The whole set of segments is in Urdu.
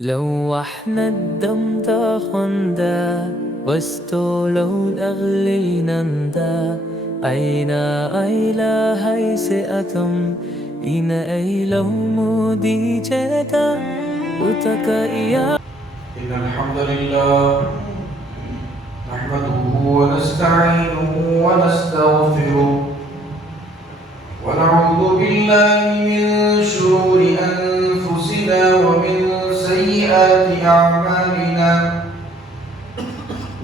لوحنا الدم تاخندا واستولوا الأغلي نندا أين أيلا هيسئتم إن أيلو مودي جتا وتكا إن الحمد لله نحمده ونستعينه ونستغفره ونعوذ بالله من شرور أنفسنا ومن سيئات أعمالنا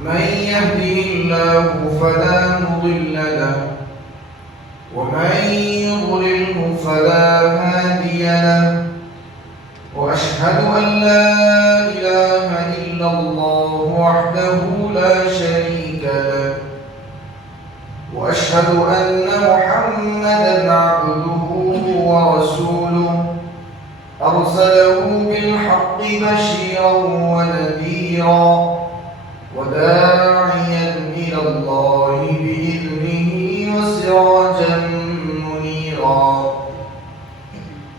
من يهده الله فلا مضل له ومن يضلله فلا هادي له وأشهد أن لا إله إلا الله وحده لا شريك له وأشهد أن محمدًا عبده ورسوله أرسله بالحق بشيرا ونذيرا وداعيا إلى الله بإذنه وسراجا منيرا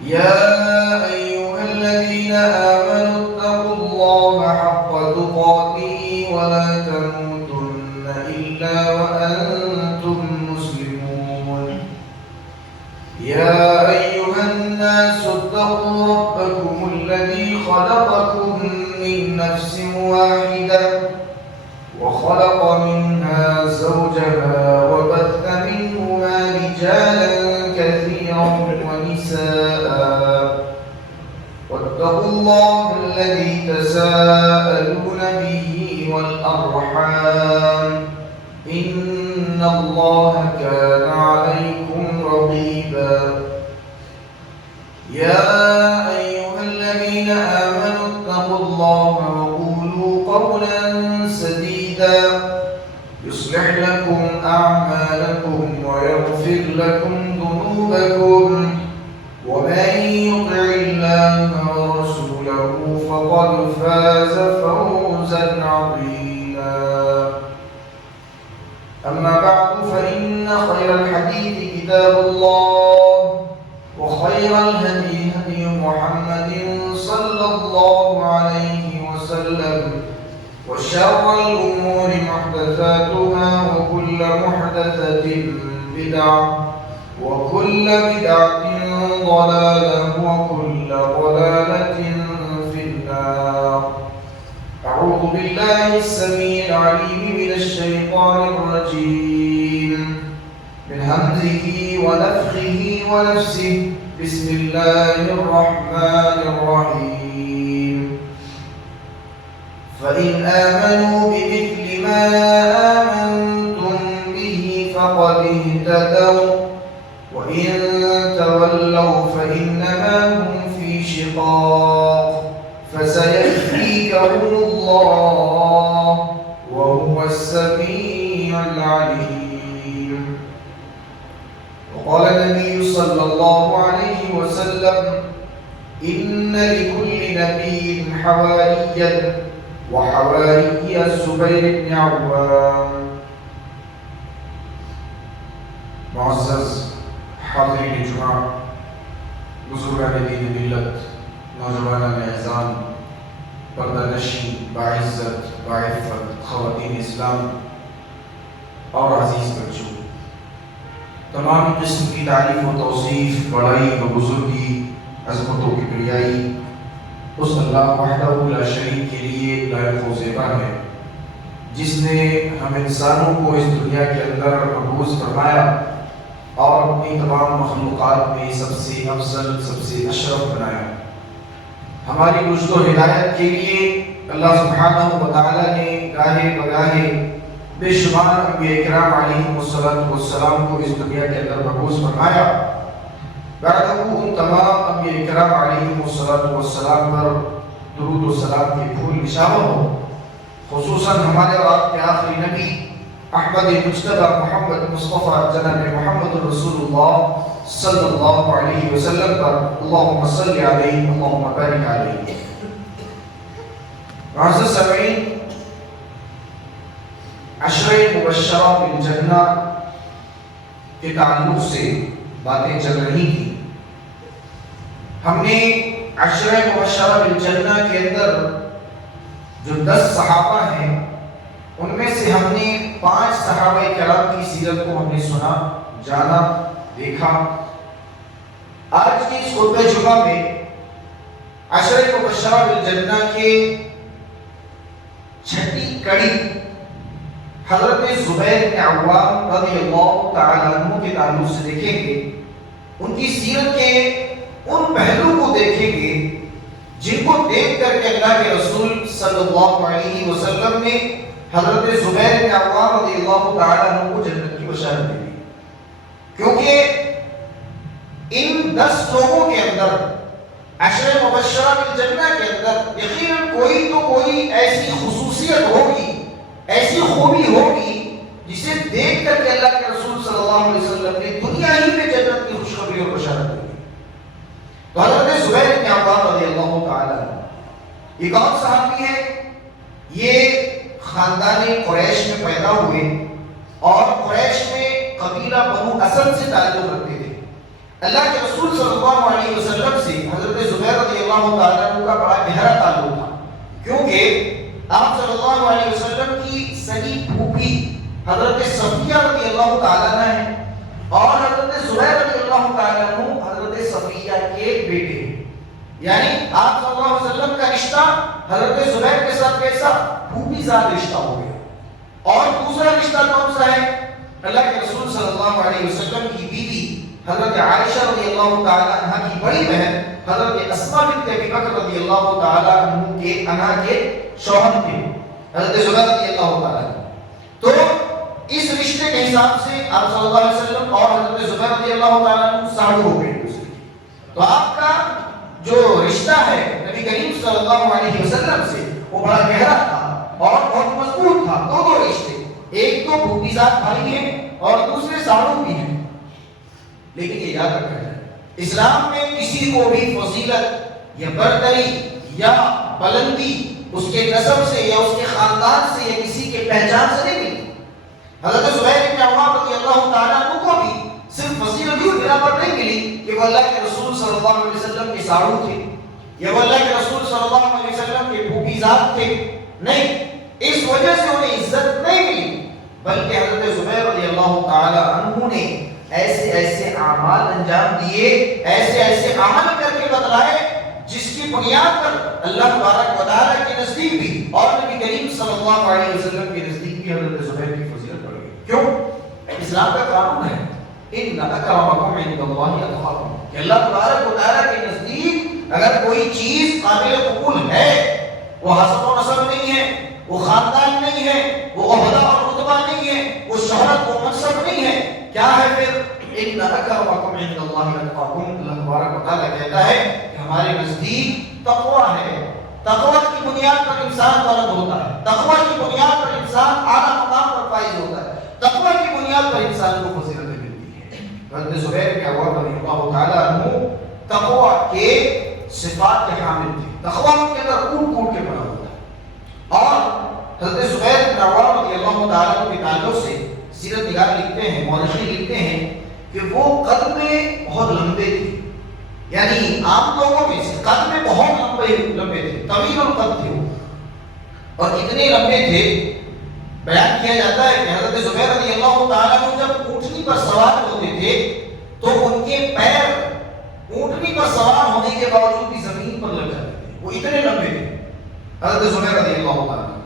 يا أيها الذين آمنوا اتقوا الله حق تقاته ولا تموتن إلا وأنتم مسلمون يا أيها الناس اتقوا ربكم الذي خلقكم من نفس واحدة وخلق منها زوجها وبث منهما رجالا كثيرا ونساء واتقوا الله الذي تساءلون به والأرحام إن الله كان عليكم رقيبا يا أيها الذين آمنوا اتقوا الله وقولوا قولا سديدا يصلح لكم أعمالكم ويغفر لكم ذنوبكم ومن يطع الله ورسوله فقد فاز فوزا عظيما أما بعد فإن خير الحديث كتاب الله وخير الهدي هدي محمد صلى الله عليه وسلم وشر الأمور محدثاتها وكل محدثة بدعة وكل بدعة ضلالة وكل ضلالة في النار أعوذ بالله السميع العليم من الشيطان الرجيم من همزه ونفخه ونفسه بسم الله الرحمن الرحيم فإن آمنوا بمثل ما آمنتم به فقد اهتدوا وإن تولوا فإنما هم في شقاق فسيكفيكهم الله وهو السميع العليم وقال النبي صلى الله عليه وسلم إن لكل نبي حواريا وحواري الزبير بن عوام. معزز حاضرین جمعہ، بزرگان دین ملت، نوجوانان اعزام، پردہ نشین، باعزت باعفت خواتین اسلام اور عزیز بچوں، تمام قسم کی تعریف و توصیف، بڑائی و بزرگی، عظمت و کبریائی اس اللہ وحدہ لا شریک کے لیے لائق و زیبا ہے، جس نے ہم انسانوں کو اس دنیا کے اندر مبعوث فرمایا اور اپنی تمام مخلوقات میں سب سے افضل، سب سے اشرف بنایا۔ ہماری رشد و ہدایت کے لیے اللہ سبحانہ و تعالیٰ نے گاہے بگاہے بے شمار انبیاء کرام علیہم السلام کو اس دنیا کے اندر مبعوث فرمایا۔ بعد ان تمام انبیاء کرام علیہم السلام پر درود و سلام کے پھول نشانہ ہو، خصوصاً ہمارے اور آپ کے آخری نبی احمد مجتبی محمد مصطفیٰ جناب محمد رسول اللہ صلی اللہ علیہ وسلم پر اللہم صلی علیہ اللہم بارک علیہ۔ معزز سامعین، عشرہ مبشرہ بالجنہ کے تعلق سے باتیں چل رہی تھی۔ ہم نے عشرہ مبشرہ بالجنہ کے اندر جو 10 صحابہ ہیں ان میں سے ہم نے 5 صحابہ کرام کی سیرت کو ہم نے سنا، جانا، دیکھا۔ آج کی اس خطبہ جمعہ میں عشرہ مبشرہ بالجنہ کے چھٹی کڑی حضرت زبیر بن عوام رضی اللہ تعالیٰ عنہ کے تعلق سے دیکھیں گے، ان کی سیرت کے ان پہلو کو دیکھیں گے جن کو دیکھ کر کے اللہ کے رسول صلی اللہ علیہ وسلم نے حضرت زبیر بن عوام رضی اللہ تعالیٰ عنہ کو جنت کی بشارت دی، کیونکہ ان 10 لوگوں کے اندر عشرہ مبشرہ بالجنہ کے اندر یقیناً کوئی تو کوئی ایسی خصوصیت ہوگی، ایسی خوبی ہوگی جسے دیکھ کر کے اللہ کے رسول صلی اللہ علیہ وسلم نے دنیا ہی میں جنت کی خوشخبری اور بشارت دی۔ تو حضرت زبیر بن عوام رضی اللہ تعالیٰ یہ کون صحابی ہے؟ یہ خاندان قریش میں پیدا ہوئے اور قریش میں قبیلہ بنو اسد سے تعلق رکھتے تھے۔ اللہ کے رسول صلی اللہ علیہ وسلم سے حضرت زبیر رضی اللہ تعالیٰ عنہ کا بڑا گہرا تعلق تھا، کیونکہ آپ صلی اللہ علیہ وسلم کی سگی پھوپھی حضرت صفیہ رضی اللہ تعالیٰ عنہ ہے اور حضرت زبیر رضی اللہ تعالیٰ عنہ حضرت صفیہ کے بیٹے ہیں، یعنی آپ صلی اللہ علیہ وسلم کا رشتہ حضرت زبیر کے ساتھ کیسا پھوپھی زاد رشتہ ہو گیا۔ اور دوسرا رشتہ کون سا ہے؟ اللہ کے رسول صلی اللہ علیہ وسلم کی بیوی حضرت عائشہ رضی اللہ تعالیٰ عنہ کی بڑی بہن حضرت اسماء بنت ابی بکر رضی اللہ تعالیٰ عنہ کے انا کے شوہر تھے حضرت زبیر رضی اللہ تعالیٰ عنہ۔ تو اس رشتے کے حساب سے آپ صلی اللہ علیہ وسلم اور حضرت زبیر رضی اللہ تعالیٰ عنہ ساڑھو ہو گئے۔ تو آپ کا جو رشتہ ہے نبی کریم صلی اللہ علیہ وسلم سے وہ بڑا گہرا تھا اور بہت مضبوط تھا۔ دو رشتے، ایک تو پھوپھی زاد بھائی ہیں اور دوسرے ساڑھو بھی ہیں۔ لیکن یہ یاد رکھا جائے، اسلام میں کسی کو بھی فضیلت یا برتری یا بلندی اس کے نسب سے یا اس کے خاندان سے یا کسی کے پہچان سے نہیں ملی۔ حضرت زبیر بن عوام رضی اللہ تعالیٰ عنہ کو بھی صرف فضیلت کی بنا پر نہیں ملی کہ وہ اللہ کے رسول صلی اللہ علیہ وسلم کے ساڑھو تھے یا وہ اللہ کے رسول صلی اللہ علیہ وسلم کے پھوپھی زاد تھے، نہیں، اس وجہ سے انہیں عزت نہیں ملی، بلکہ حضرت زبیر رضی اللہ تعالیٰ عنہ نے ایسے ایسے اعمال انجام دیے، ایسے ایسے عمل کر کے بتلائے جس کی بنیاد پر اللہ تبارک و تعالیٰ کے نزدیک بھی اور نبی کریم صلی اللہ علیہ وسلم کے نزدیک بھی حضرت زبیر کی فضیلت بڑھ گئی۔ کیوں؟ اسلام کا قانون ہے ان اکرمکم عند اللہ اتقاکم، کہ اللہ تبارک و تعالیٰ کے نزدیک اگر کوئی چیز قابل قبول ہے، وہ حسب و نسب نہیں ہے، وہ خاندان نہیں ہے، وہ عہدہ اور رتبہ نہیں ہے، وہ شہرت و منصب نہیں ہے، کیا ہے پھر؟ ان اکرمکم عند اللہ اتقاکم۔ اللہ تبارک و تعالیٰ کہتا ہے کہ ہمارے نزدیک تقوی ہے، تقوی کی بنیاد پر انسان بلند ہوتا ہے، تقوی کی بنیاد پر انسان اعلیٰ مقام پر فائز ہوتا ہے، تقوی کی بنیاد پر انسان کو فضیلتیں ملتی ہے۔ حضرت زبیر بن عوام رضی اللہ تعالیٰ عنہ تقوی کے صفات کے حامل تھے، تقوی ان کے اندر کوٹ کوٹ کے بنا ہوتا ہے۔ اور حضرت زبیر بن عوام رضی اللہ تعالیٰ عنہ کے تعلق سے سیرت نگار لکھتے ہیں، مورخین لکھتے ہیں کہ وہ قد میں بہت لمبے تھے، یعنی عام لوگوں میں سے قد میں بہت لمبے تھے، طویل القد تھے اور اتنے لمبے تھے، بیان کیا جاتا ہے کہ حضرت زبیر رضی اللہ تعالیٰ عنہ جب اونٹنی پر سوار ہوتے تھے تو ان کے پیر اونٹنی پر سوار ہونے کے باوجود بھی زمین پر لگ جاتے تھے، وہ اتنے لمبے تھے حضرت زبیر رضی اللہ تعالیٰ عنہ۔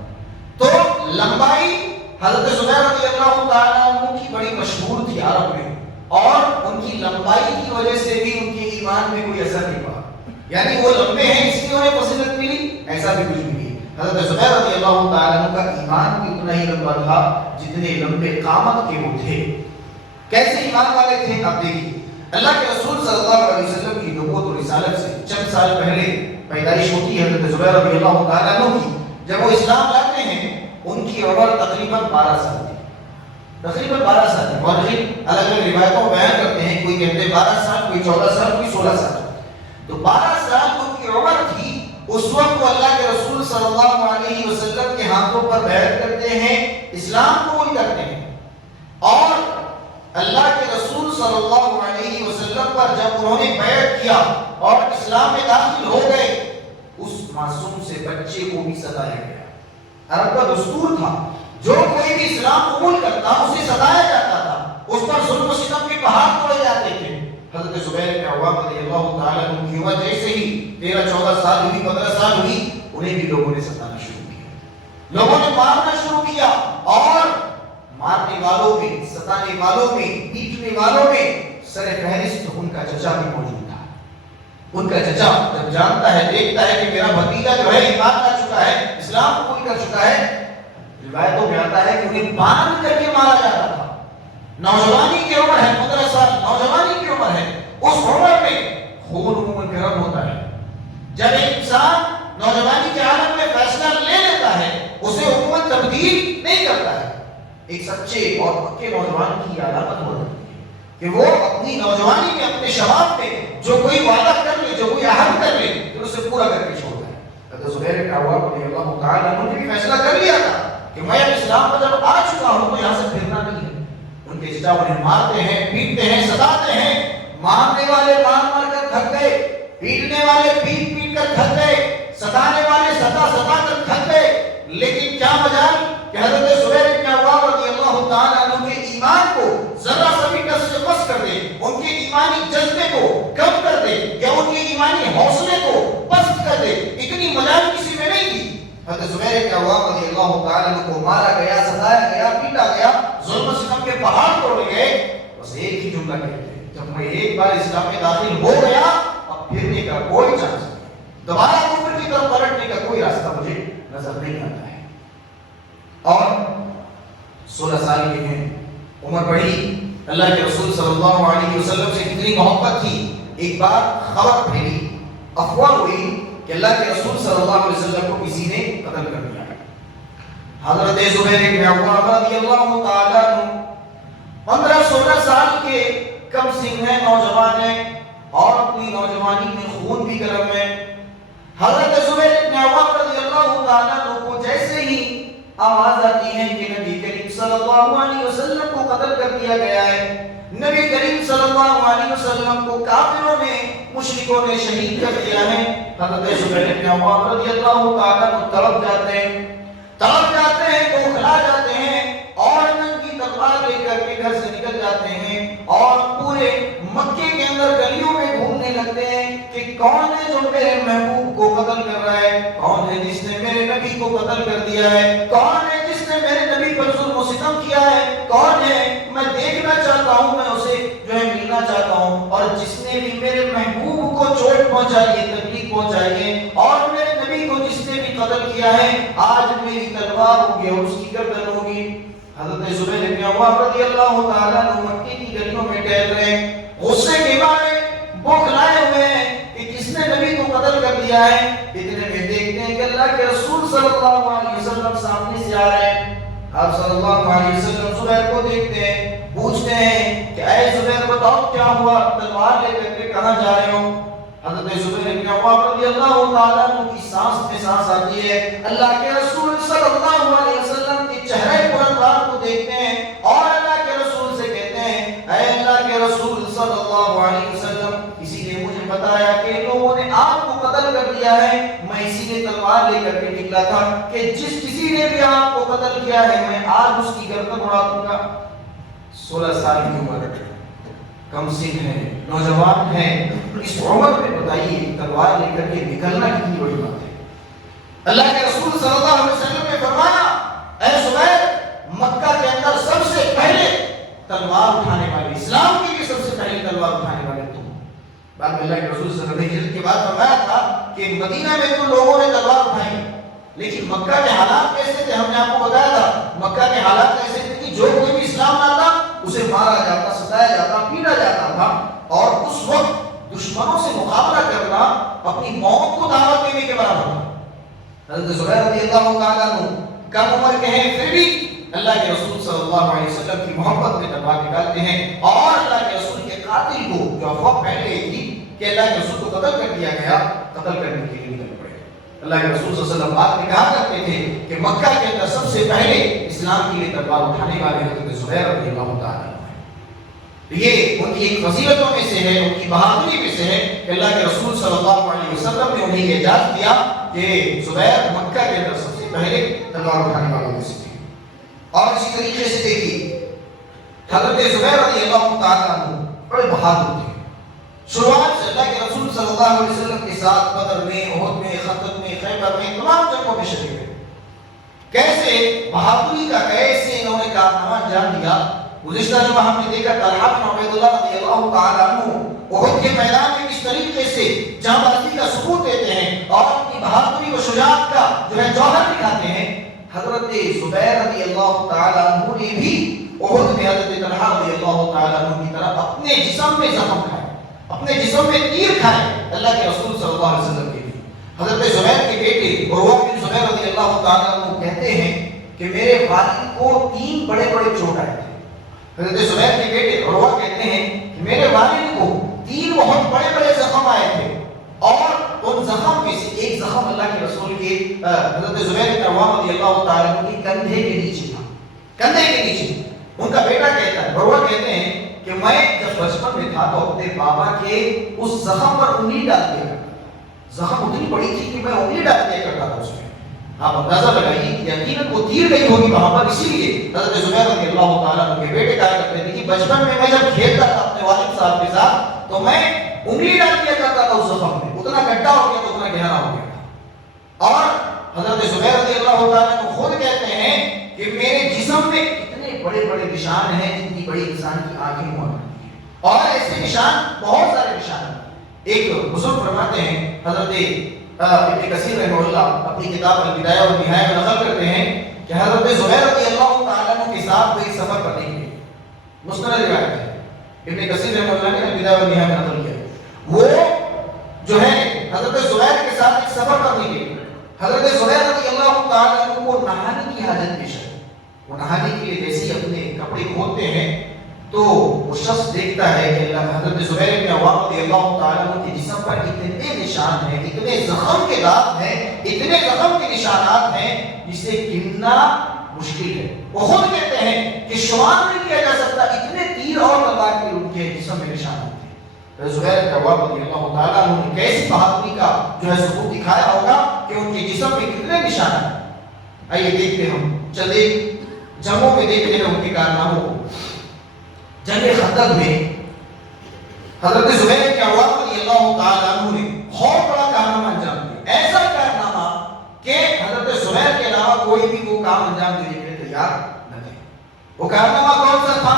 تو لمبائی حضرت زبیر رضی اللہ تعالیٰ عنہ کی بڑی مشہور تھی عرب میں، اور ان کی لمبائی کی وجہ سے بھی ان کے ایمان میں کوئی اثر نہیں پڑا، یعنی وہ لمبے ہیں اس لیے انہیں فضیلت ملی، ایسا بھی کچھ نہیں۔ حضرت زبیر رضی اللہ تعالیٰ عنہ کا ایمان بھی اتنا ہی لمبا تھا جتنے لمبے قامت کے وہ تھے۔ کیسے ایمان والے تھے؟ اب دیکھیے، اللہ کے رسول صلی اللہ علیہ وسلم کی نبوت و رسالت سے چند سال پہلے پیدائش ہوتی ہے حضرت زبیر رضی اللہ تعالیٰ عنہ کی۔ جب وہ اسلام لاتے ہیں ان کی عمر تقریباً 12 سال تھی، تقریباً 12 سال تھی۔ مورخین الگ الگ روایتوں میں بیان کرتے ہیں، کوئی کہتے ہیں 12 سال، کوئی 14 سال، کوئی 16 سال۔ تو 12 سال ان کی عمر تھی، اس وقت وہ اللہ کے رسول صلی اللہ علیہ وسلم کے ہاتھوں پر بیعت کرتے ہیں، اسلام قبول کرتے ہیں، اور اللہ کے رسول صلی اللہ علیہ وسلم پر جب انہوں نے بیعت کیا اور اسلام میں داخل ہو گئے، اس معصوم سے بچے کو بھی ستایا گیا۔ عرب کا دستور تھا، جو کوئی بھی اسلام قبول کرتا اسے ستایا جاتا تھا، اس پر ظلم و ستم کے پہاڑ توڑے جاتے تھے۔ حضرت زبیر بن عوام رضی اللہ تعالیٰ عنہ کی عمر جیسے ہی 13-14 سال ہوئی، 15 سال ہوئی، انہیں بھی لوگوں نے ستانا شروع کیا، لوگوں نے مارنا شروع کیا، اور مارنے والوں میں، ستانے والوں میں، پیٹنے والوں میں سر فہرست ان کا چچا بھی موجود تھا۔ ان کا چچا جب جانتا ہے، دیکھتا ہے کہ میرا بھتیجا جو ہے ایمان لا چکا ہے، اسلام قبول کر چکا ہے، روایتوں میں آتا ہے کہ انہیں باندھ کر کے مارا جاتا تھا۔ نوجوانی کی عمر ہے، 15 سال نوجوانی کی عمر ہے، اس عمر میں خون عموماً گرم ہوتا ہے۔ جب ایک انسان نوجوانی کے عالم میں فیصلہ لے لیتا ہے، اسے عموماً تبدیل نہیں کرتا ہے۔ ایک سچے اور پکے نوجوان کی علامت ہو جاتی ہے کہ وہ اپنی نوجوانی میں، اپنے شباب میں جو کوئی وعدہ کر لے، جو کوئی عہد کر لے، پھر اسے پورا کر کے چھوڑتا ہے۔ حضرت زبیر بن عوام رضی اللہ تعالیٰ عنہ نے بھی فیصلہ کر لیا تھا کہ میں اب اسلام پر جب آ چکا ہوں تو یہاں سے پھرنا نہیں ہے۔ ان کے چچا انہیں مارتے ہیں، پیٹتے ہیں، ستاتے ہیں۔ مارنے والے مار مار کر تھک گئے، پیٹنے والے پیٹ پیٹ کر تھک گئے، ستانے والے ستا ستا کر تھک گئے، لیکن کیا مجال کہ حضرت زبیر بن عوام رضی اللہ تعالیٰ عنہ کے ایمان کو ذرا سا بھی ٹس سے مس کر دے، ان کے ایمانی جذبے کو کم کر دے، یا ان کے ایمانی حوصلے کو پست کر دے، اتنی مجال کسی میں نہیں تھی۔ حضرت زبیر بن عوام رضی اللہ تعالیٰ عنہ کو مارا گیا، ستایا گیا، پیٹا گیا، ظلم و ستم کے پہاڑ توڑے گئے۔ بس ایک ہی جملہ کہتے ہیں، جب میں ایک بار اسلام میں داخل ہو گیا، اب پھرنے کا کوئی چانس نہیں، دوبارہ کفر کی طرف پلٹنے کا کوئی راستہ مجھے نظر نہیں آتا ہے۔ اور 16 سال کے ہیں، عمر بڑھی، اللہ کے رسول صلی اللہ علیہ وسلم سے کتنی محبت تھی۔ ایک بار خبر پھیلی، افواہ ہوئی کہ اللہ کے رسول صلی اللہ علیہ وسلم کو کسی نے قتل کر دیا۔ حضرت زبیر بن عوام رضی اللہ تعالیٰ عنہ 15-16 سال کے کم سن ہیں، نوجوان ہیں، اور اپنی نوجوانی میں خون بھی گرم ہے۔ حضرت زبیر بن عوام رضی اللہ تعالیٰ عنہ کو جیسے ہی آواز آتی ہے کہ نبی کریم صلی اللہ علیہ وسلم کو قتل کر دیا گیا ہے، نبی کریم صلی اللہ علیہ وسلم کو کافروں نے، مشرکوں نے شہید کر دیا ہے، حضرت زبیر بن عوام رضی اللہ تعالیٰ عنہ تڑپ جاتے ہیں، بوکھلا جاتے ہیں، اور ننگی تلوار لے کر کے گھر سے نکل جاتے ہیں، اور پورے مکے کے اندر گلیوں میں گھومنے لگتے ہیں کہ کون ہے جو میرے محبوب کو قتل کر رہا ہے، کون ہے جس نے میرے نبی کو قتل کر دیا ہے، کون ہے جس نے میرے نبی پر ظلم و ستم کیا ہے، کون ہے، میں دیکھنا چاہتا ہوں، میں اسے جو ہے ملنا چاہتا ہوں، اور جس نے بھی میرے محبوب کو چوٹ پہنچائی ہے، تکلیف پہنچائی ہے، اور میرے نبی کو جس نے بھی قتل کیا ہے، آج میری تلوار ہوگی اور اس کی گردن ہوگی۔ حضرت زبیر بن عوام رضی اللہ تعالیٰ عنہ مکے کی گلیوں میں ٹہل رہے ہیں، غصے کے مارے بوکھلائے ہوئے ہیں کہ کس نے نبی کو قتل کر دیا ہے۔ اتنے میں دیکھتے ہیں کہ اللہ کے رسول صلی اللہ علیہ وسلم سامنے سے آ رہے ہیں۔ آپ صلی اللہ علیہ وسلم زبیر کو دیکھتے ہیں، پوچھتے ہیں کہ اے زبیر بتاؤ کیا ہوا، تلوار لے کر کے کہاں جا رہے ہو؟ حضرت زبیر بن عوام رضی اللہ تعالیٰ عنہ کی سانس میں سانس آتی ہے، اللہ کے رسول صلی اللہ علیہ وسلم کے چہرے پرانوار کو دیکھتے ہیں، اور اللہ کے رسول سے کہتے ہیں اے اللہ کے رسول صلی اللہ علیہ وسلم، کسی نے مجھے بتایا کہ لوگوں نے آپ کو قتل کر دیا ہے، میں اسی لیے تلوار لے کر کے نکلا تھا کہ جس کسی نے بھی آپ کو قتل کیا ہے میں آج اس کی گردن اڑا دوں گا۔ 16 سال کی عمر، کم سن ہے، نوجوان ہے، اس عمر میں بتائیے تلوار لے کر کے نکلنا کتنی بڑی بات ہے۔ اللہ کے رسول صلی اللہ علیہ وسلم نے فرمایا اے زبیر، مکہ کے اندر سب سے پہلے تلوار اٹھانے والے، اسلام کے لیے سب سے پہلے تلوار اٹھانے والے تم۔ بعد میں اللہ کے رسول صلی اللہ علیہ وسلم نے کے بعد فرمایا تھا کہ مدینہ میں تو لوگوں نے تلوار اٹھائی، لیکن مکہ کے حالات کیسے تھے، ہم نے آپ کو بتایا تھا مکہ کے حالات کیسے تھے کہ جو کوئی بھی اسلام لاتا اسے مارا جاتا، ستایا جاتا، پیٹا جاتا تھا، اور اس وقت دشمنوں سے مقابلہ کرنا اپنی موت کو دعوت دینے کے برابر تھا۔ حضرت زبیر رضی اللہ تعالیٰ عنہ کم عمر کے ہیں، پھر بھی اللہ کے رسول صلی اللہ علیہ وسلم کی محبت میں تلوار نکالتے ہیں، اور اللہ کے رسول کے قاتل کو جو افواہ پھیل گئی تھی کہ اللہ کے رسول کو قتل کر دیا گیا، قتل کرنے کے لیے نکل پڑے۔ اللہ کے رسول صلی اللہ علیہ وسلم بات میں کہا کرتے تھے کہ مکہ کے اندر سب سے پہلے اسلام کے لیے تلوار اٹھانے والے حضرت زبیر رضی اللہ تعالیٰ عنہ ہیں۔ یہ ان کی ایک فضیلتوں میں سے ہے، ان کی بہادری میں سے ہے کہ اللہ کے رسول صلی اللہ علیہ وسلم نے انہیں اعزاز دیا کہ زبیر مکہ کے اندر سب سے پہلے تلوار اٹھانے والوں میں سے تھے۔ اور اسی طریقے سے دیکھیے حضرت زبیر رضی اللہ تعالیٰ عنہ بڑے بہادر تھے۔ شروعات سے اللہ کے رسول صلی اللہ علیہ وسلم کے ساتھ بدر میں، احد میں، خندق میں، خیبر میں، تمام جنگوں میں شریک ہوئے۔ کیسے بہادری کا کیسے انہوں نے کارنامہ انجام دیا۔ گزشتہ جو ہم نے دیکھا طلحہ بن عبید اللہ رضی اللہ تعالیٰ عنہ احد کے میدان میں کس طریقے سے جہاں بازی کا ثبوت دیتے ہیں اور اپنی بہادری و شجاعت کا جو ہے جوہر دکھاتے ہیں، حضرت زبیر رضی اللہ تعالیٰ عنہ نے بھی احد میں حضرت طلحہ رضی اللہ تعالیٰ عنہ کی طرف اپنے جسم میں زخم کھائے، اپنے جسم میں تیر کھائے اللہ کے رسول صلی اللہ علیہ وسلم کے لیے۔ حضرت زبیر کے بیٹے عروہ بن زبیر رضی اللہ تعالیٰ عنہ کہتے ہیں کہ میرے والد کو 3 بڑے بڑے چوٹ آئے تھے۔ حضرت زبیر کے بیٹے عروہ کہتے ہیں کہ میرے والد کو 3 بہت بڑے بڑے زخم آئے تھے، اور ان زخم میں سے ایک زخم اللہ کے رسول کے حضرت زبیر بن عوام رضی اللہ تعالیٰ عنہ کے کندھے کے نیچے تھا، کندھے کے نیچے۔ ان کا بیٹا کہتا ہے، عروہ کہتے ہیں کہ میں جب بچپن میں تھا تو اپنے بابا کے اس زخم پر انگلی ڈال دیا کرتا تھا۔ زخم اتنی بڑی تھی کہ میں انگلی ڈال دیا کرتا تھا اس میں۔ آپ اندازہ لگائیے کہ یقیناً وہ تیر گئی ہوگی وہاں پر، اسی لیے حضرت زبیر رضی اللہ تعالیٰ عنہ کے بیٹے کہا کرتے تھے کہ بچپن میں جب کھیلتا تھا اپنے والد صاحب کے ساتھ تو میں انگلی ڈال دیا کرتا تھا اس زخم میں، اتنا گڈھا ہو گیا تو اتنا گہرا ہو گیا تھا۔ اور حضرت زبیر رضی اللہ تعالیٰ عنہ خود کہتے ہیں کہ میرے جسم میں اتنے بڑے بڑے نشان ہیں جتنی بڑی انسان کی آنکھیں ہوا کرتی ہیں، اور ایسے نشان بہت سارے نشان ہیں۔ ایک بزرگ فرماتے ہیں، حضرت ابن کثیر رحمہ اللہ اپنی کتاب البدایہ والنہایہ میں نقل کرتے ہیں کہ حضرت زبیر رضی اللہ تعالیٰ عنہ کے ساتھ وہ ایک سفر پر نکلے، مستند روایت ہے، ابن کثیر رحمہ اللہ نے البدایہ والنہایہ میں نقل کیا۔ وہ جو ہے حضرت زبیر کے ساتھ ایک سفر پر نکلے، حضرت زبیر رضی اللہ تعالیٰ عنہ کو نہانے کی حاجت پیش آئی۔ وہ نہانے کے لیے جیسے اپنے کپڑے کھولتے ہیں تو وہ شخص دیکھتا ہے کہ حضرت زبیر بن عوام رضی اللہ تعالیٰ عنہ کے جسم پر اتنے نشان ہیں، اتنے زخم کے داغ ہیں، اتنے زخم کے نشانات ہیں جسے گننا مشکل ہے۔ وہ خود کہتے ہیں کہ شمار نہیں کیا جا سکتا، اتنے تیر اور تلوار کے ان کے جسم میں نشانات ہیں۔ زبیر بن عوام رضی اللہ تعالیٰ عنہ نے کیسی بہادری کا جو ہے ثبوت دکھایا ہوگا کہ ان کے جسم میں کتنے نشانات ہیں۔ آئیے دیکھتے ہم چلے جنگوں میں دیکھتے ہیں ان کے کارناموں کو۔ جنگ خندق میں حضرت زبیر بن عوام رضی اللہ تعالیٰ عنہ نے بہت بڑا کارنامہ انجام دیا، ایسا کارنامہ کہ حضرت زبیر کے علاوہ کوئی بھی وہ کام انجام دینے کے لیے تیار نہ تھے۔ وہ کارنامہ کون سا تھا؟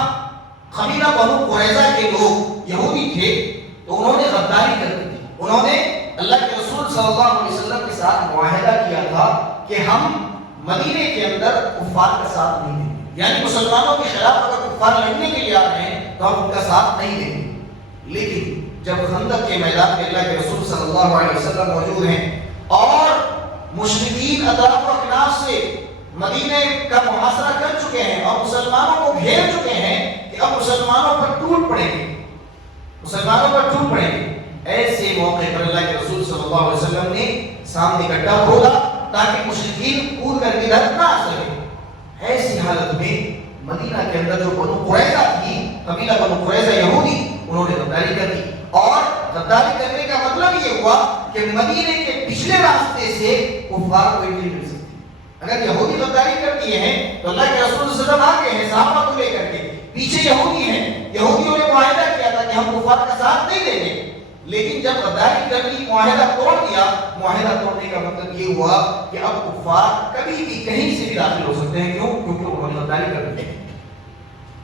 قبیلہ بنو قریظہ کے لوگ یہودی تھے تو انہوں نے غداری کر دی تھی۔ انہوں نے اللہ کے رسول صلی اللہ علیہ وسلم کے ساتھ معاہدہ کیا تھا کہ ہم مدینے کے اندر کفار کا ساتھ نہیں دیں گے، یعنی مسلمانوں کے خلاف اگر کفار لڑنے کے لیے آ رہے ہیں تو ہم ان کا ساتھ نہیں دیں گے۔ لیکن جب خندق کے میدان میں اللہ کے رسول صلی اللہ علیہ وسلم موجود ہیں اور مشرکین اطراف و اکناف سے مدینے کا محاصرہ کر چکے ہیں اور مسلمانوں کو گھیر چکے ہیں کہ اب مسلمانوں پر ٹوٹ پڑیں گے، مسلمانوں پر ٹوٹ پڑیں گے، ایسے موقع پر اللہ کے رسول صلی اللہ علیہ وسلم نے سامنے گڈھا کھودا تاکہ مشرکین کود کر ادھر نہ آ سکے۔ ایسی حالت میں مدینہ کے اندر جو بنو قریظہ تھی، قبیلہ بنو قریظہ یہودی، انہوں نے غداری کر دی، اور غداری کرنے کا مطلب یہ ہوا کہ مدینے کے پچھلے راستے سے کفار کو انٹری مل سکتی۔ اگر یہودی غداری کرتی ہیں تو اللہ کے رسول صلی اللہ علیہ وسلم آگے ہیں صحابہ کو لے کر کے، پیچھے یہودی ہیں، یہودیوں نے معاہدہ کیا تھا کہ ہم کفار کا ساتھ نہیں دیں گے، لیکن جب غداری کر لی، معاہدہ توڑ دیا، معاہدہ توڑنے کا مطلب یہ ہوا کہ اب کفار کبھی بھی کہیں سے بھی داخل ہو سکتے ہیں۔ کیوں؟ کیونکہ انہوں نے غداری کر لی۔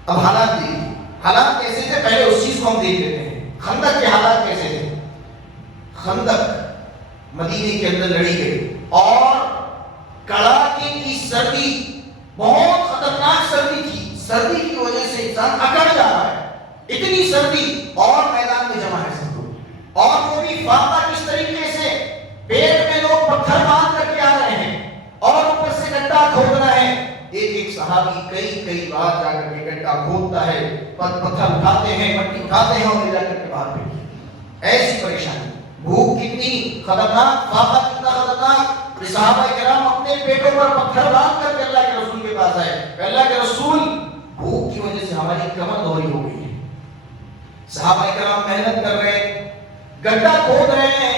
اب حالات دیکھیے، حالات کیسے تھے، پہلے اس چیز کو ہم دیکھ لیتے ہیں۔ خندق کے حالات کیسے تھے؟ خندق مدینے کے اندر لڑی گئی اور کڑاکے کی سردی، بہت خطرناک سردی تھی، سردی کی وجہ سے انسان اکڑ جا رہا ہے، اتنی سردی، اور میدان میں جمع ہے سب لوگ، اور وہ بھی فاقہ کس طریقے سے، پیٹ میں لوگ پتھر باندھ کر کے آ رہے ہیں اور اوپر سے گڈھا کھودنا ہے۔ ایک صحابی کئی بار جا کر کے گڈھا کھودتا ہے، پتھر اٹھاتے ہیں، مٹی اٹھاتے ہیں اور لے جا کر کے باہر پھینکتے ہیں۔ ایسی پریشانی، بھوک کتنی خطرناک، فاقہ کتنا خطرناک، صحابہ کرام اپنے پیٹوں پر پتھر باندھ کر کے اللہ کے رسول کے پاس آئے کہ اللہ کے رسول، بھوک کی وجہ سے ہماری کمر دوہری ہو گئی ہے، صحابہ کرام محنت کر رہے ہیں، گڈھا کھود رہے ہیں،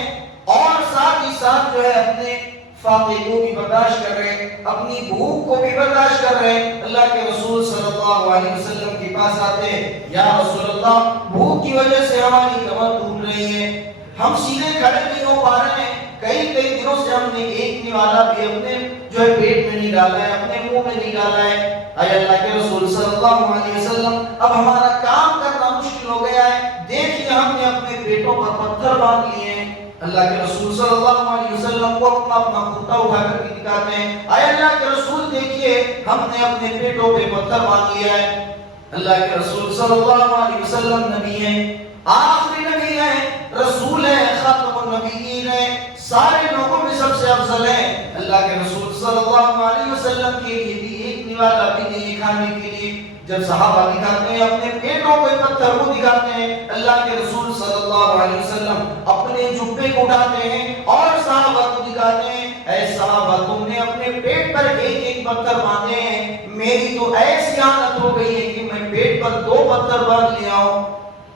اور ساتھ ہی ساتھ جو ہے اپنے فاقے کو بھی برداشت کر رہے ہیں، اپنی بھوک کو بھی برداشت کر رہے ہیں۔ اللہ کے رسول صلی اللہ علیہ وسلم کے پاس آتے ہیں، یا رسول اللہ بھوک کی وجہ سے ہماری کمر ٹوٹ رہی ہے، ہم سیدھے کھڑے نہیں ہو پا رہے ہیں، کئی دنوں سے ہم نے ایک نوالا بھی اپنے جو ہے پیٹ میں نہیں ڈالا ہے، اپنے منہ میں نہیں ڈالا ہے۔ اے اللہ کے رسول صلی اللہ علیہ وسلم، اب ہمارا کام کرنا مشکل ہو گیا ہے، دیکھیے ہم نے اپنے پیٹوں پر پتھر باندھ لیے ہیں۔ اللہ کے رسول صلی اللہ علیہ وسلم کو اپنا کرتا اٹھا کر کے دکھاتے ہیں، اے اللہ کے رسول دیکھیے ہم نے اپنے پیٹوں پہ پتھر باندھ لیا ہے۔ اللہ کے رسول صلی اللہ علیہ وسلم نبی ہیں، آخری نبی ہیں، رسول ہیں، خاتم النبیین ہیں، سارے لوگوں میں سب سے افضل ہیں۔ اللہ کے رسول صلی اللہ علیہ وسلم کے لیے بھی ایک نوالا بھی نہیں کھانے کے لیے۔ جب صحابہ دکھاتے ہیں اپنے پیٹوں پہ پتھر کو دکھاتے ہیں، اللہ کے رسول صلی اللہ علیہ وسلم اپنے جبے کو اٹھاتے ہیں اور صحابہ کو دکھاتے ہیں، اے صحابہ تم نے اپنے پیٹ پر ایک ایک پتھر باندھے ہیں، میری تو ایسی حالت ہو گئی ہے کہ میں پیٹ پر 2 پتھر باندھ لیا ہوں۔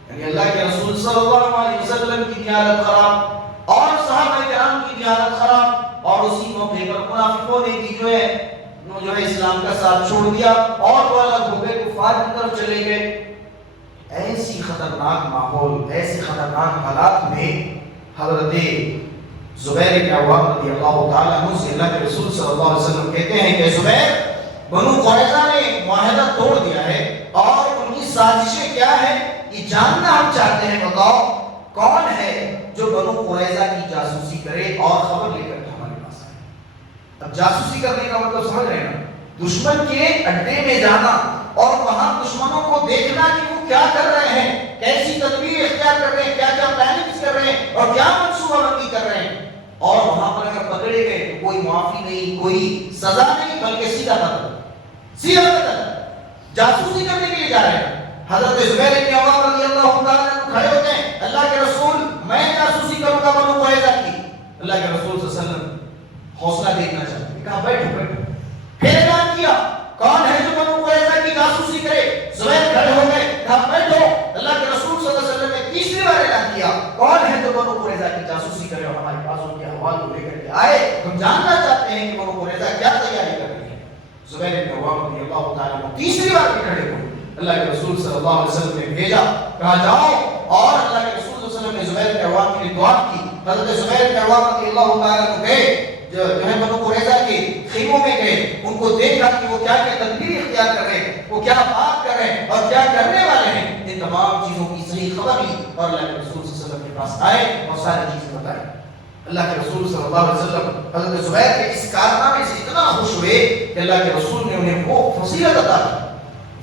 یعنی اللہ کے رسول صلی اللہ علیہ وسلم کی حالت خراب اور صحابہ کرام کی حالت خراب، اور اسی موقع پر منافقوں نے بھی جو ہے اسلام کا ساتھ چھوڑ دیا اور وہ الگ ہو گئے، کفار کی طرف چلے گئے۔ ایسی خطرناک ماحول، ایسی خطرناک حالات میں حضرت زبیر بن عوام رضی اللہ تعالیٰ عنہ سے اللہ کے رسول صلی اللہ علیہ وسلم کہتے ہیں کہ زبیر، بنو قریظہ نے معاہدہ توڑ دیا ہے اور ان کی سازشیں کیا ہیں یہ جاننا ہم چاہتے ہیں، بتاؤ کون ہے جو بنو قریظہ کی جاسوسی کرے اور خبر لے کر ہمارے پاس آئے۔ اب جاسوسی کرنے کا مطلب سمجھ رہے ہیں نا، دشمن کے اڈے میں جانا اور وہاں دشمنوں کو دیکھنا کہ وہ کیا کر رہے ہیں، کیسی تدبیر اختیار کر رہے ہیں، کیا کیا پلاننگز کر رہے ہیں اور کیا منصوبہ بندی کر رہے ہیں، اور وہاں پر اگر پکڑے گئے تو کوئی معافی نہیں، کوئی سزا نہیں، بلکہ سیدھا قتل، سیدھا قتل، جاسوسی کرنے کے لیے جا رہے ہیں۔ حضرت زبیر بن عوام رضی اللہ تعالیٰ عنہ کھڑے ہوتے ہیں، اللہ کے رسول میں جاسوسی کروں گا بنو قریظہ کی۔ اللہ کے رسول صلی اللہ علیہ وسلم حوصلہ دیکھنا چاہتے ہیں، کہا بیٹھو بیٹھو، پھر اعلان کیا کون ہے جو بنو قریظہ کی جاسوسی کرے؟ زبیر کھڑے ہو گئے، کہا بیٹھو۔ اللہ کے رسول صلی اللہ علیہ وسلم نے تیسری بار اعلان کیا کون ہے جو بنو قریظہ کی جاسوسی کرے اور ہمارے پاس ان کے احوال کو لے کر کے آئے، ہم جاننا چاہتے ہیں کہ بنو قریظہ کیا تیاری کر رہی ہے۔ زبیر بن عوام رضی اللہ تعالیٰ عنہ تیسری بار بھی کھڑے ہوئے، اللہ کے رسول صلی اللہ علیہ وسلم نے بھیجا، کہا جاؤ، اور اللہ کے رسول صلی اللہ علیہ وسلم نے زبیر بن عوام کے لیے دعا کی۔ حضرت زبیر بن عوام رضی اللہ تعالیٰ عنہ گئے، جو ہے بنو قریظہ کے خیموں میں گئے، ان کو دیکھا کہ وہ کیا کیا تدبیر اختیار کر رہے ہیں، وہ کیا بات کر رہے ہیں اور کیا کرنے والے ہیں، ان تمام چیزوں کی صحیح خبر لی اور اللہ کے رسول صلی اللہ علیہ وسلم کے پاس آئے اور ساری چیزیں بتائیں۔ اللہ کے رسول صلی اللہ علیہ وسلم حضرت زبیر کے اس کارنامے سے اتنا خوش ہوئے کہ اللہ کے رسول نے انہیں وہ فضیلت عطا کی،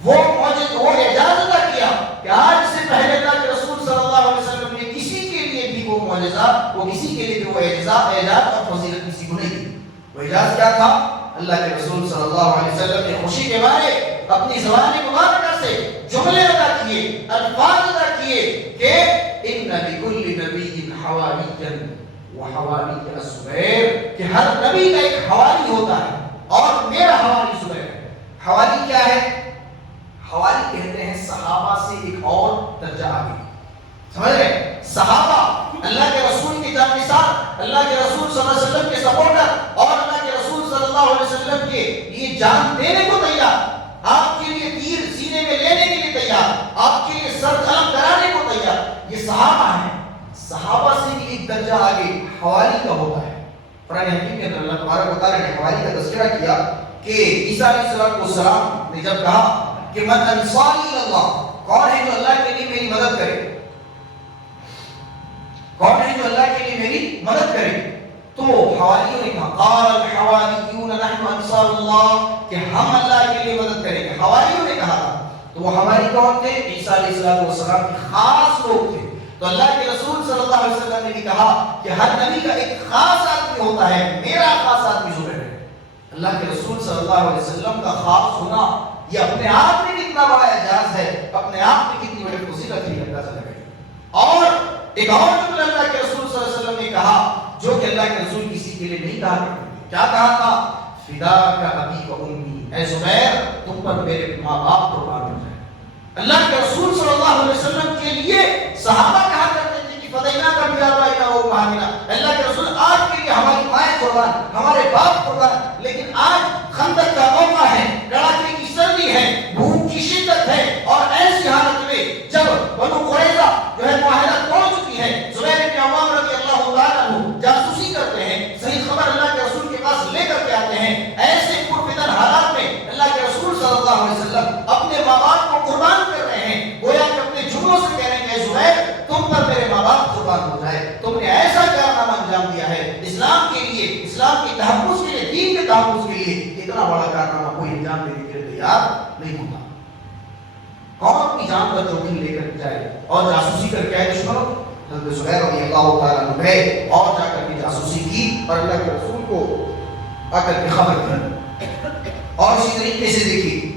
وہ معجزہ، وہ اعجاز عطا کیا کہ آج سے پہلے اللہ کے رسول صلی اللہ علیہ وسلم نے کسی کے لیے بھی وہ معجزہ، وہ کسی کے لیے بھی وہ اعجاز اور فضیلت کسی کو نہیں دی۔ وہ اعجاز کیا تھا؟ اللہ کے رسول صلی اللہ علیہ وسلم نے خوشی کے مارے اپنی زبان مبارکہ سے جملے ادا کیے، الفاظ ادا کیے کہ ان لکل نبی حواریًا وحوالی الزبیر، کہ ہر نبی کا ایک حوالی ہوتا ہے اور میرا حوالی زبیر ہے۔ حوالی کیا ہے؟ حوالی کہتے ہیں صحابہ سے ایک اور درجہ آگے، سمجھ رہے؟ صحابہ اللہ کے رسول کی جانثار، اللہ کے رسول صلی اللہ علیہ وسلم کے سپورٹر اور اللہ کے رسول صلی اللہ علیہ وسلم کے لیے جان دینے کو تیار، آپ کے لیے تیر سینے میں لینے کے لیے تیار، آپ کے لیے سر قلم کرانے کو تیار، یہ صحابہ ہیں۔ صحابہ سے بھی ایک درجہ آگے حوالی کا ہوتا ہے۔ قرآن حکیم کے اندر اللہ تبارک و تعالیٰ نے حوالی کا تذکرہ کیا کہ عیسیٰ علیہ السلام نے جب کہا کہ من انصاری اللہ، کون ہے جو اللہ کے لیے میری مدد کرے، کون ہے جو اللہ کے لیے میری مدد کرے، تو حواریوں نے کہا قال الحواریون نحن انصار اللہ، کہ ہم اللہ کے لیے مدد کریں گے۔ حواریوں نے کہا، تو وہ حواری کون تھے؟ عیسیٰ علیہ السلام کے خاص لوگ تھے۔ تو اللہ کے رسول صلی اللہ علیہ وسلم نے بھی کہا کہ ہر نبی کا ایک خاص آدمی ہوتا ہے، میرا خاص آدمی زبیر ہے۔ اللہ کے رسول صلی اللہ علیہ وسلم کا خاص ہونا یہ اپنے آپ میں کتنا بڑا اعجاز ہے، اپنے آپ میں کتنی بڑی فضیلت ہے، اندازہ لگائیے۔ اور ایک اور جملہ اللہ کے رسول صلی اللہ علیہ وسلم نے کہا جو کہ اللہ کے رسول کسی کے لیے نہیں کہا کرتے، کیا کہا تھا؟ فداک ابی و امی، اے زبیر تم پر میرے ماں باپ قربان ہو جائے، اللہ کے رسول صلی اللہ علیہ وسلم کے لیے صحابہ کہا کرتے تھے کہ فدینا کا بھی آبائنا و امہاتنا، اللہ کے رسول آج کے لیے ہماری مائیں قربان، ہمارے باپ قربان، لیکن آج خندق کا موقع ہے، کڑاکے کی سردی ہے، بھوک کی شدت ہے، اور ایسی حالت میں جب بنو قریظہ جو ہے معاہدہ توڑ چکی ہے، زبیر بن عوام رضی اللہ تعالیٰ عنہ جاسوسی کرتے ہیں، صحیح خبر اللہ کے رسول کے پاس لے کر کے آتے ہیں، ایسے پرفتن حالات میں اللہ کے رسول صلی اللہ علیہ وسلم اپنے ماں باپ کو قربان کر رہے ہیں، گویا کہ اپنے جملوں سے کہہ رہے ہیں کہ زبیر تم پر میرے ماں باپ قربان ہو جائے، تم نے ایسا کارنامہ انجام دیا ہے اسلام کے لیے، اسلام کے تحفظ کے لیے، دین کے تحفظ کے لیے، اتنا بڑا کارنامہ کوئی انجام دینے کے لیے تیار نہیں ہوتا۔ کون اپنی جان پر جوخم لے کر جائے اور جاسوسی کر کے آئے دشمنوں؟ حضرت زبیر رضی اللہ تعالیٰ عنہ گئے اور جا کر کے جاسوسی کی اور اللہ کے رسول کو آ کر کے خبر دی۔ اور اسی طریقے سے دیکھیے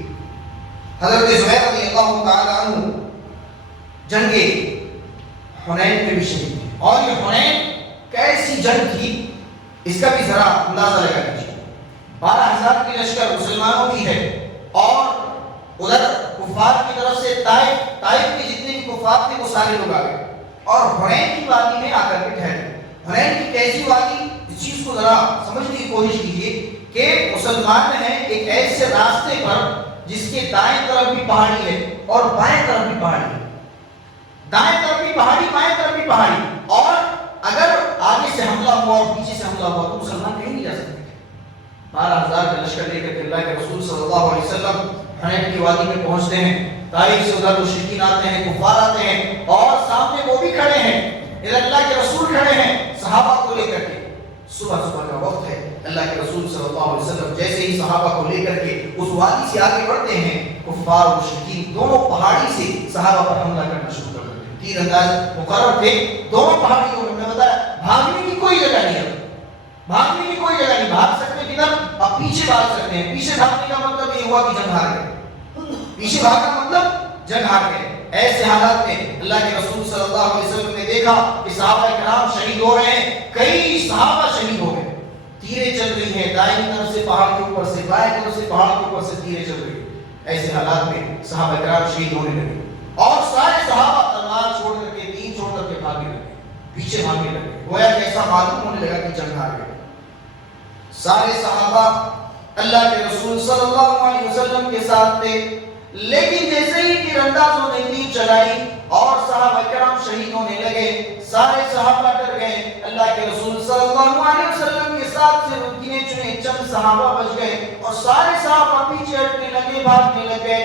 حضرت زبیر رضی اللہ تعالیٰ عنہ جنگ حنین میں بھی شہید تھے، اور یہ حنین کیسی جنگ تھی اس کا بھی ذرا اندازہ لگا لیجیے۔ 12,000 کی لشکر مسلمانوں کی ہے، اور ادھر کفار کی طرف سے طائف کے جتنے بھی کفار تھے وہ سارے لوگ آ گئے، اور حنین کی وادی میں آ کر کے ٹھہرے۔ حنین کی کیسی وادی، اس چیز کو ذرا سمجھنے کی کوشش کیجیے کہ مسلمان ہیں ایک ایسے راستے پر جس کے دائیں طرف بھی پہاڑی ہے اور بائیں طرف بھی پہاڑی ہے، دائیں طرف بھی پہاڑی بائیں طرف بھی پہاڑی، اور اگر آگے سے حملہ ہوا اور پیچھے سے حملہ ہوا تو مسلمان کہیں نہیں جا سکتے۔ 12,000 کا لشکر لے کر کے اللہ کے رسول صلی اللہ علیہ وسلم حنین کی وادی میں پہنچتے ہیں، طائف سے ادھر مشرکین آتے ہیں، کفار آتے ہیں، اور سامنے وہ بھی کھڑے ہیں، ادھر اللہ کے رسول کھڑے ہیں صحابہ کو لے کر کے۔ صبح کا وقت ہے، اللہ کے رسول صلی اللہ علیہ وسلم جیسے ہی صحابہ کو لے کر کے اس وادی سے آگے بڑھتے ہیں، کفار و مشرکین دونوں پہاڑی سے صحابہ پر حملہ کرنا شروع کر دیتے ہیں۔ تیر انداز مقرر تھے، دونوں پہاڑیوں میں بتایا بھاگنے کی کوئی جگہ نہیں ہے، بھاگنے کی کوئی جگہ نہیں، بھاگ سکتے کدھر؟ اب پیچھے بھاگ سکتے ہیں۔ پیچھے بھاگنے کا مطلب یہ ہوا کہ جنگ ہار گئے، پیچھے بھاگنا مطلب جنگ ہار گئے۔ ایسے حالات میں اللہ کے رسول صلی اللہ علیہ وسلم نے دیکھا کہ صحابہ کرام شہید ہو رہے ہیں، کئی صحابہ شہید ہو گئے، تیریں چل رہی ہیں دائیں طرف سے پہاڑ کے اوپر سے، بائیں طرف سے پہاڑ کے اوپر سے تیریں چل رہی ہیں۔ ایسے حالات میں صحابہ کرام شہید ہونے لگے، اور سارے صحابہ تلوار چھوڑ کر کے، دین چھوڑ کر کے بھاگنے لگے، پیچھے بھاگنے لگے، گویا کہ ایسا معلوم ہونے لگا کہ جنگ ہار گئے۔ سارے صحابہ اللہ کے رسول صلی اللہ علیہ وسلم کے ساتھ تھے، لیکن جیسے ہی تیر اندازوں نے تیر چلائی اور صحابہ کرام شہید ہونے لگے، سارے صحابہ ڈر گئے۔ اللہ کے رسول صلی اللہ علیہ وسلم کے ساتھ سے گنے چنے چند صحابہ بچ گئے، اور سارے صحابہ پیچھے ہٹنے لگے، بھاگنے لگے۔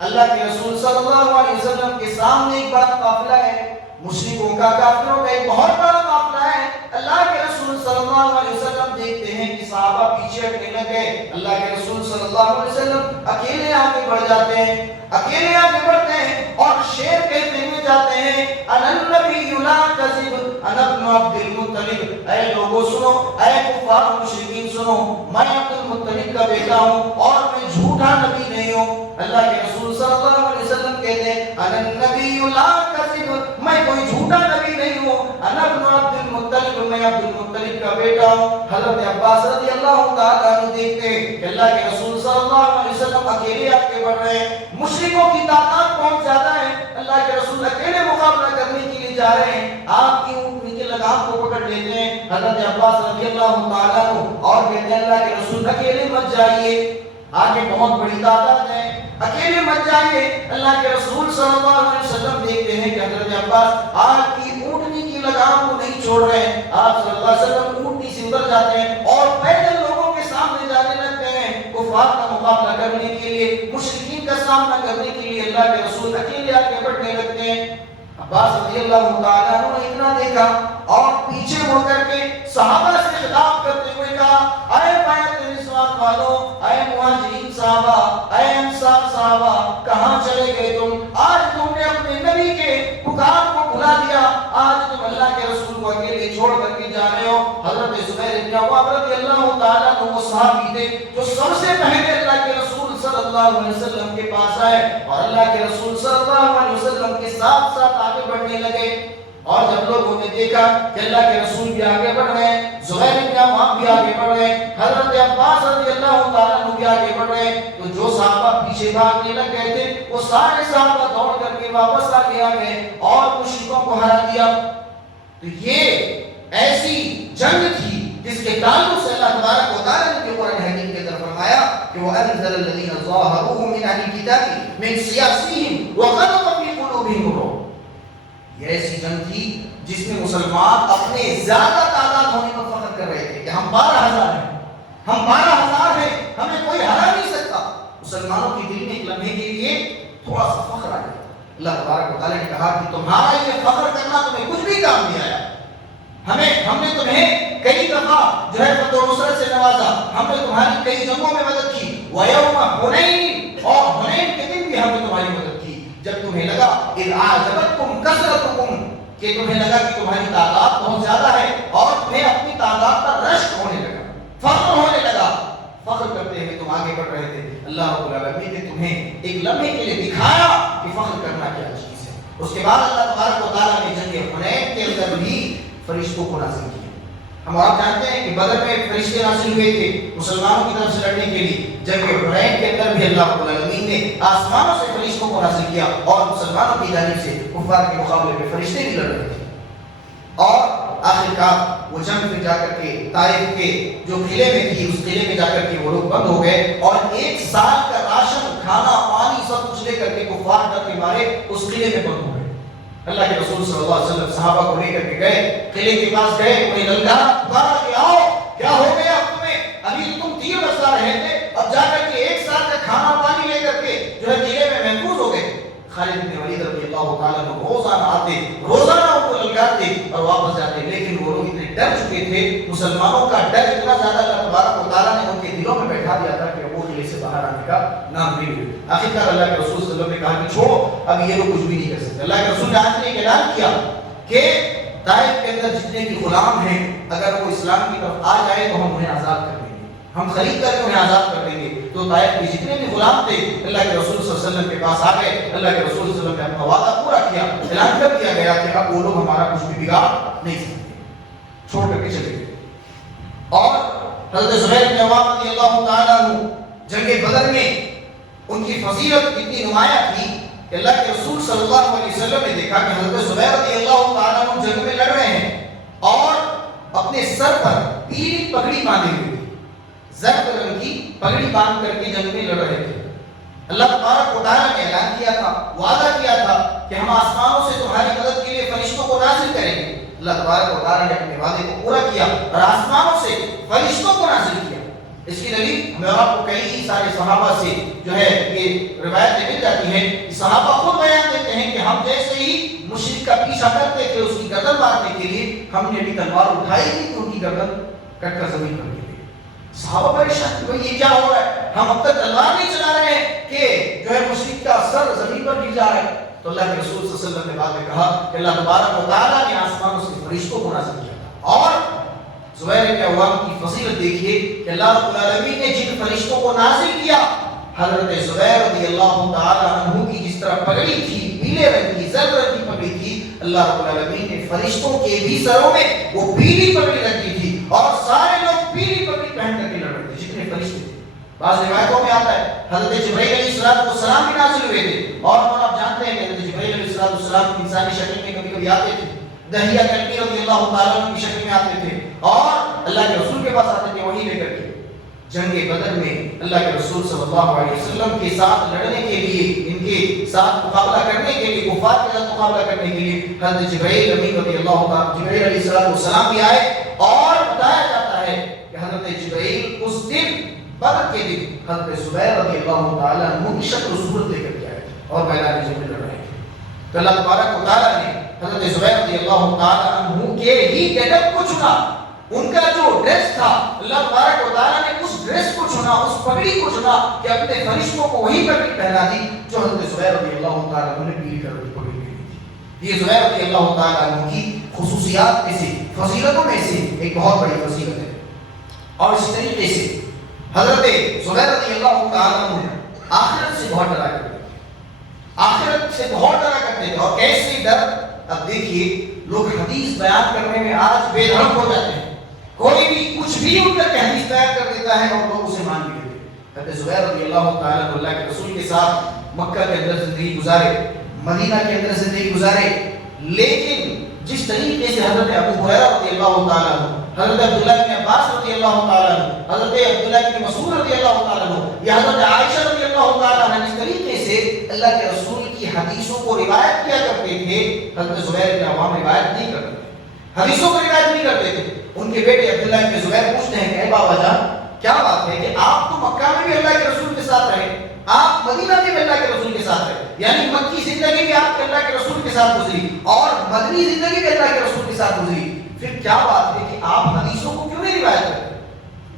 اللہ کے رسول صلی اللہ علیہ وسلم کے سامنے ایک بڑا قافلہ ہے، مشرکوں کا، کافروں کا ایک بہت بڑا قافلہ ہے۔ اللہ کے رسول صلی اللہ علیہ وسلم دیکھتے ہیں کہ صحابہ پیچھے ہٹنے لگے، اللہ کے رسول صلی اللہ علیہ وسلم اکیلے آگے بڑھ جاتے ہیں، اکیلے آگے بڑھتے ہیں، اور شعر کہتے ہوئے جاتے ہیں، انا النبی لا کذب انا ابن عبد المطلب، اے لوگوں سنو، اے کفار و مشرکین سنو، میں عبد المطلب کا بیٹا ہوں اور میں جھوٹا نبی نہیں ہوں۔ اللہ کے رسول صلی اللہ علیہ وسلم کہتے ہیں، انا النبی لا کذب، میں کوئی جھوٹا نبی نہیں ہوں، انا ابن عبد المطلب، میں عبد المطلب کا بیٹا ہوں۔ حضرت عباس رضی اللہ تعالیٰ عنہ دیکھتے ہیں کہ اللہ کے رسول صلی اللہ علیہ وسلم اکیلے آگے بڑھ رہے ہیں، مشرکوں کی طاقت بہت زیادہ ہے، اللہ کے رسول اکیلے مقابلہ کرنے کے لیے جا رہے ہیں، آپ کی اونٹنی کے لگام کو پکڑ لیتے ہیں حضرت عباس رضی اللہ تعالیٰ عنہ، اور کہتے ہیں اللہ کے رسول اکیلے مت جائیے، آگے بہت بڑی تعداد ہے، اکیلے مت جائیے۔ اللہ کے رسول صلی اللہ علیہ وسلم دیکھتے ہیں کہ حضرت عباس آپ کی اونٹنی کی لگام کو نہیں چھوڑ رہے ہیں، آپ صلی اللہ علیہ وسلم اونٹنی سے اتر جاتے ہیں اور پیدل لوگوں کے سامنے جانے لگتے ہیں، کفار کا مقابلہ کرنے کے لیے، مشرکین کا سامنا کرنے کے لیے اللہ کے رسول اکیلے آگے بڑھنے لگتے ہیں۔ عباس رضی اللہ تعالیٰ عنہ نے اتنا دیکھا اور پیچھے مڑ کر کے صحابہ سے خطاب کرتے ہوئے کہا، اے بیعت رضوان والوں، اے مہاجرین صحابہ، اے انصار صحابہ، کہاں چلے گئے تم؟ آج تم نے اپنے نبی کے پکار کو بھلا دیا، آج تم اللہ کے رسول کو اکیلے چھوڑ کر کے جا رہے ہو۔ حضرت زبیر بن عوام رضی اللہ تعالیٰ عنہ وہ صحابی تھے جو سب سے پہلے اللہ کے رسول صلی اللہ علیہ وسلم کے پاس آئے اور اللہ کے رسول صلی اللہ علیہ وسلم کے ساتھ ساتھ آگے بڑھنے لگے، اور جب لوگوں نے دیکھا کہ اللہ کے رسول بھی آگے بڑھ رہے ہیں، زبیر بن عوام بھی آگے بڑھ رہے ہیں، حضرت عباس رضی اللہ تعالیٰ عنہ بھی آگے بڑھ رہے ہیں، تو جو صحابہ پیچھے بھاگنے لگ گئے تھے وہ سارے صحابہ دوڑ کر کے واپس آگے آ گئے اور مشرکوں کو ہرا دیا۔ تو یہ ایسی جنگ تھی جس کے تعلق سے اللہ تبارک و تعالیٰ نے قرآن حکیم کے اندر فرمایا کہ وَأَنزَلَ الَّذِينَ ظَاهَرُوهُم مِّنْ أَهْلِ الْكِتَابِ مِنْ صِيَاصِهِمْ وَقَذَفَ فِي قُلُوبِهِمُ الرُّعْبَ۔ یہ ایسی جنگ تھی جس میں مسلمان اپنے زیادہ تعداد ہونے پر فخر کر رہے تھے کہ ہم 12,000 ہیں، ہم 12,000 ہیں، ہمیں کوئی ہرا نہیں سکتا۔ مسلمانوں کے دل میں ایک لمحے کے لیے تھوڑا سا فخر آ گیا۔ اللہ تبارک و تعالیٰ نے کہا کہ تمہارا یہ فخر کرنا تمہیں کچھ بھی کام نہیں آیا، ہم نے تمہیں کئی دفعہ جو ہے فتح و نصرت سے نوازا، ہم نے تمہاری کئی جنگوں میں مدد کی، وَيَوْمَ حُنَيْنٍ، اور حنین کے دن بھی ہم نے تمہاری مدد کی، جب تمہیں لگا اِذْ أَعْجَبَتْكُمْ كَثْرَتُكُمْ، کہ تمہیں لگا کہ تمہاری تعداد بہت زیادہ ہے اور تمہیں اپنی تعداد پر رشک ہونے لگا، فخر ہونے لگا، فخر کرتے ہوئے تم آگے بڑھ رہے تھے۔ اللہ رب العالمین نے تمہیں ایک لمحے کے لیے دکھایا کہ فخر کرنا کیا چیز ہے۔ اس کے بعد اللہ تبارک و تعالیٰ نے جنگ حنین کے اندر بھی فرشتوں کو نازل کیا۔ ہم آپ جانتے ہیں کہ بدر میں فرشتے نازل ہوئے تھے مسلمانوں کی طرف سے لڑنے کے لیے، جنگ حنین کے اندر بھی اللہ رب العالمین نے آسمانوں سے فرشتوں کو نازل کیا اور مسلمانوں کی جانب سے کفار کے مقابلے میں فرشتے بھی لڑ رہے تھے۔ اور آخرکار وہ جنگ میں جا کر کے طائف کے جو قلعے میں تھی اس قلعے میں جا کر کے وہ لوگ بند ہو گئے اور 1 سال کا راشن، کھانا، پانی سب کچھ لے کر کے کفار ڈر کے مارے اس قلعے میں بند ہو گئے۔ اللہ کے رسول صلی اللہ علیہ وسلم صحابہ کو لے کر کے گئے، قلعے کے پاس گئے، انہیں للکارا پکارا کہ آؤ، کیا ہو گیا اب تمہیں؟ ابھی تم تیر برسا رہے تھے، اب جا کر کے 1 سال کا کھانا پانی لے کر کے جو ہے قلعے میں محفوظ ہو گئے۔ خالد بن ولید رضی اللہ تعالیٰ عنہ روزانہ آتے، روزانہ ان کو للکارتے اور واپس جاتے، لیکن وہ لوگ اتنے ڈر چکے تھے، مسلمانوں کا ڈر اتنا زیادہ اللہ تبارک و تعالیٰ نے ان کے دلوں میں بیٹھا دیا تھا کہ وہ قلعے سے باہر آنے کا نام نہیں لے۔ آخرکار اللہ کے رسول صلی اللہ علیہ وسلم نے کہا کہ چھوڑو، اب یہ لوگ کچھ بھی نہیں کر سکتے۔ اللہ کے رسول نے آج ایک اعلان کیا کہ طائف کے اندر جتنے بھی غلام ہیں اگر وہ اسلام کی طرف آ جائے تو ہم انہیں آزاد کر دیں گے، ہم خرید کر کے انہیں آزاد کر دیں گے۔ تو طائف کے جتنے بھی غلام تھے اللہ کے رسول صلی اللہ علیہ وسلم کے پاس آ گئے، اللہ کے رسول صلی اللہ علیہ وسلم نے اپنا وعدہ پورا کیا، اعلان کر دیا گیا کہ اب وہ لوگ ہمارا کچھ بھی بگاڑ نہیں سکتے، چھوڑ کر کے چلے گئے۔ اور حضرت زبیر بن عوام رضی اللہ تعالیٰ عنہ جنگ بدر میں ان کی فضیلت اتنی نمایاں تھی کہ اللہ کے رسول صلی اللہ علیہ وسلم نے دیکھا کہ حضرت زبیر رضی اللہ تعالیٰ عنہ جنگ میں لڑ رہے ہیں اور اپنے سر پر پیلی پگڑی باندھے ہوئے تھے، زرد رنگ کی پگڑی باندھ کر کے جنگ میں لڑ رہے تھے۔ اللہ تبارک و تعالیٰ نے اعلان کیا تھا، وعدہ کیا تھا کہ ہم آسمانوں سے تمہاری مدد کے لیے فرشتوں کو نازل کریں گے۔ اللہ تبارک و تعالیٰ نے اپنے وعدے کو پورا کیا اور آسمانوں سے فرشتوں کو نازل کیا۔ اس کی دلیل ہمیں آپ کو کئی سارے صحابہ سے جو ہے یہ روایتیں مل جاتی ہیں، صحابہ خود بیان دیتے ہیں کہ ہم جیسے ہی مشرک کا پیچھا کرتے تھے اس کی گردن مارنے کے لیے، ہم نے بھی تلوار اٹھائی تھی تو ان کی گردن کٹ کر زمین پر گر گئی۔ صحابہ پریشان کہ یہ کیا ہو رہا ہے، ہم اب تک تلوار نہیں چلا رہے ہیں کہ جو ہے مشرک کا سر زمین پر گر جا رہا ہے۔ تو اللہ کے رسول صلی اللہ علیہ وسلم نے بعد میں کہا کہ اللہ تبارک و تعالیٰ نے آسمانوں سے فرشتوں کو نازل کیا۔ اور زبیر بن عوام کی فضیلت دیکھیے کہ اللہ رب العالمین نے جن فرشتوں کو نازل کیا، حضرت زبیر رضی اللہ تعالیٰ عنہ کی جس طرح پگڑی تھی، پیلے رنگ کی، زرد رنگ کی پگڑی تھی، اللہ رب العالمین نے فرشتوں کے بھی سروں میں وہ پیلی پگڑی رکھی تھی اور سارے لوگ پیلی پگڑی پہن کر کے لڑ رہے تھے جتنے فرشتے تھے۔ بعض روایتوں میں آتا ہے حضرت جبرائیل علیہ السلام بھی نازل ہوئے تھے اور آپ جانتے ہیں کہ حضرت جبرائیل علیہ السلام انسانی شکل میں کبھی کبھی آتے تھے، دہیہ کلبی رضی اللہ تعالیٰ عنہ کی شکل میں آتے تھے اور اللہ کے رسول کے پاس آتے تھے وہی لے کر کے۔ جنگ بدر میں اللہ کے رسول صلی اللہ علیہ وسلم کے ساتھ لڑنے کے لیے، ان کے ساتھ مقابلہ کرنے کے لیے، کفار کے ساتھ مقابلہ کرنے کے لیے حضرت جبرائیل امین رضی اللہ تعالیٰ جبرائیل علیہ السلام بھی آئے اور بتایا جاتا ہے کہ حضرت جبرائیل اس دن بدر کے دن حضرت زبیر رضی اللہ تعالیٰ عنہ کی شکل و صورت لے کر کے آئے اور میدان جنگ میں لڑ رہے تھے۔ تو اللہ تبارک و تعالیٰ نے حضرت زبیر رضی اللہ تعالیٰ عنہ کے ہی گیٹ اپ کو چنا، ان کا جو ڈریس تھا اللہ تبارک و تعالیٰ نے اس ڈریس کو چنا، اس پگڑی کو چنا کہ اپنے فرشتوں کو وہی پگڑی پہنا دی جو حضرت زبیر رضی اللہ تعالیٰ عنہ نے پیلی کلر کی پگڑی پہنی تھی۔ یہ زبیر رضی اللہ تعالیٰ عنہ کی خصوصیات میں سے، فضیلتوں میں سے ایک بہت بڑی فضیلت ہے۔ اور اس طریقے سے حضرت زبیر رضی اللہ تعالیٰ عنہ آخرت سے بہت ڈرا کرتے تھے، آخرت سے بہت ڈرا کرتے تھے۔ اور کیسے ڈر؟ اب دیکھیے لوگ حدیث بیان کرنے میں آج بے دھڑک ہو جاتے ہیں، کوئی بھی کچھ بھی ان کر کے حدیث بیان کر دیتا ہے اور لوگ اسے مان بھی لیتے ہیں۔ حضرت زبیر رضی اللہ تعالیٰ عنہ اللہ کے رسول کے ساتھ مکہ کے اندر زندگی گزارے، مدینہ کے اندر زندگی گزارے، لیکن جس طریقے سے حضرت ابو ہریرہ رضی اللہ تعالیٰ عنہ، حضرت عبداللہ بن عباس رضی اللہ تعالیٰ عنہ، حضرت عبداللہ بن مسعود رضی اللہ تعالیٰ عنہ یا حضرت عائشہ رضی اللہ تعالیٰ عنہ جس طریقے سے اللہ کے رسول کی حدیثوں کو روایت کیا کرتے تھے، حضرت زبیر بن عوام روایت نہیں کرتے تھے، حدیثوں کو روایت نہیں کرتے تھے۔ ان کے بیٹے عبداللہ بن زبیر پوچھتے ہیں کہ اے بابا جان، کیا بات ہے کہ آپ تو مکہ میں بھی اللہ کے رسول کے ساتھ رہے، آپ مدینہ میں بھی اللہ کے رسول کے ساتھ رہے، یعنی مکی زندگی بھی آپ کے اللہ کے رسول کے ساتھ گزری اور مدنی زندگی بھی اللہ کے رسول کے ساتھ گزری، پھر کیا بات ہے کہ آپ حدیثوں کو کیوں نہیں روایت کرتے؟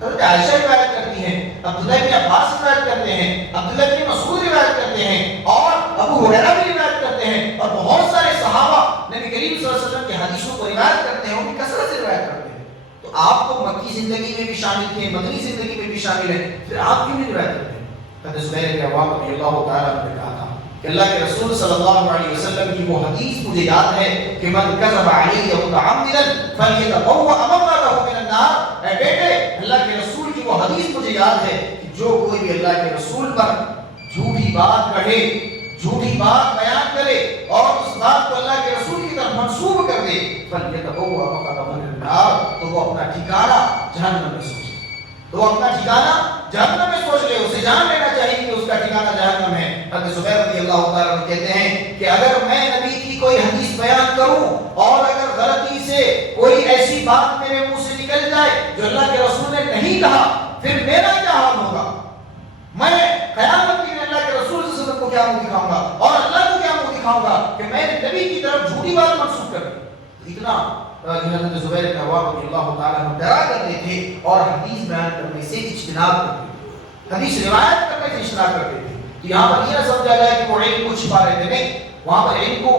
حضرت عائشہ روایت کرتی ہیں، عبداللہ بن عباس روایت کرتے ہیں، عبداللہ بن مسعود روایت کرتے ہیں، اور ابو ہریرہ بھی روایت کرتے ہیں، اور بہت سارے صحابہ نبی کریم صلی اللہ علیہ وسلم کی حدیثوں کو روایت کرتے ہیں، ان کی کثرت سے روایت کرتے ہیں۔ تو آپ تو مکی زندگی میں بھی شامل تھے، مدنی زندگی میں بھی شامل ہیں، پھر آپ کیوں نہیں روایت کرتے؟ حضرت زبیر بن عوام رضی اللہ تعالیٰ عنہ نے کہا تھا کہ اللہ کے رسول صلی اللہ علیہ وسلم کی وہ حدیث مجھے یاد ہے کہ من کذب علی متعمدا فلیتبوأ مقعده من النار۔ اے بیٹے، اللہ کے رسول کی وہ حدیث مجھے یاد ہے کہ جو کوئی بھی اللہ کے رسول پر جھوٹی بات کہے، جھوٹی بات بیان کرے اور اس بات کو اللہ کے رسول کی طرف منسوب کر دے، فلیتبوأ مقعده من النار، تو وہ اپنا ٹھکانہ جہنم میں سوچے، تو وہ اپنا ٹھکانہ جہنم میں سوچ لے، اسے جان لینا چاہیے کہ اس کا ٹھکانہ جہنم ہے۔ حضرت زبیر رضی اللہ تعالیٰ عنہ کہتے ہیں کہ اگر میں نبی کی کوئی حدیث بیان کروں اور اگر غلطی سے کوئی ایسی بات میرے منہ سے نکل جائے جو اللہ کے رسول نے نہیں کہا، پھر میرا کیا حال ہوگا؟ میں قیامت کے دن اللہ کے رسول صلی اللہ علیہ وسلم کو کیا منہ دکھاؤں گا اور اللہ کو کیا منہ دکھاؤں گا کہ میں نے نبی کی طرف جھوٹی بات منسوخ کر دی۔ اتنا حضرت زبیر بن عوام رضی اللہ تعالیٰ عنہ ڈرا کرتے تھے اور حدیث بیان کرنے سے اجتناب کرتے تھے، حدیث روایت کرنے سے اجتناب کرتے تھے کہ یہاں پر یہ نہ سمجھا جائے کہ وہ علم کو چھپا رہے تھے، نہیں، وہاں پر علم کو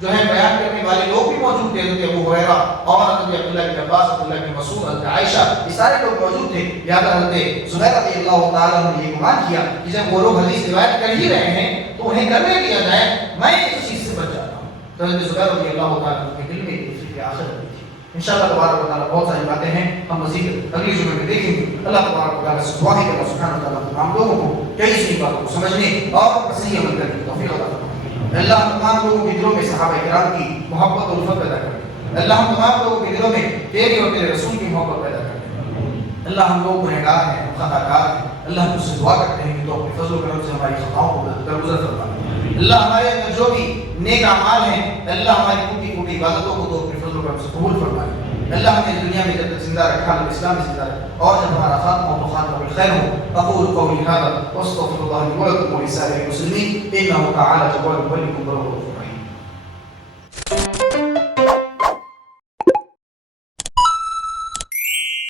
جو ہے بیان کرنے والے لوگ بھی موجود تھے، حضرت ابو ہریرہ اور حضرت عبداللہ بن عباس، عبداللہ بن مسعود، حضرت عائشہ، یہ سارے لوگ موجود تھے۔ لہٰذا حضرت زبیر رضی اللہ تعالیٰ عنہ نے یہ گمان کیا کہ جب وہ لوگ حدیث روایت کر ہی رہے ہیں تو انہیں کرنے دیا جائے، میں اس چیز سے بچ جاتا ہوں۔ تو حضرت زبیر رضی اللہ تعالیٰ عنہ کے دل میں ایک دوسرے کی آخر ہوئی تھی۔ انشاءاللہ تبارک و تعالیٰ بہت ساری باتیں ہیں، ہم مزید اگلی جمعے میں دیکھیں گے۔ اللہ تبارک و تعالیٰ سے دعا ہے کہ اللہ سبحانہ و تعالیٰ تمام لوگوں کو کئی صحیح باتوں کو سمجھنے اور صحیح عمل کرنے کی توفیق عطا فرمائے۔ اللہ ہم تمام لوگوں کے دلوں میں صحابہ کرام کی محبت اور الفت پیدا کرے۔ اللہ ہم تمام لوگوں کے دلوں میں تیری اور تیرے رسول کی محبت پیدا کرے۔ اللہ ہم لوگ گنہگار ہیں، خطا کار ہیں، اللہ ہم تجھ سے دعا کرتے ہیں کہ تو اپنے فضل و کرم سے ہماری خطاؤں کو درگزر فرما۔ اللہ ہمارے اندر جو بھی نیک اعمال ہیں، اللہ ہماری ٹوٹی پھوٹی عبادتوں کو تو اپنے فضل و کرم سے قبول فرمائے۔ اللہ ہمیں دنیا میں جب تک زندہ رکھا ہے اسلام میں زندہ رکھا، اور جب ہمارا خاتمہ ہو تو خاتمہ بالخیر ہو۔ اقول قولی ھذا واستغفر اللہ لي ولكم ولسائر المسلمين انه تعالى جواد ملك برور۔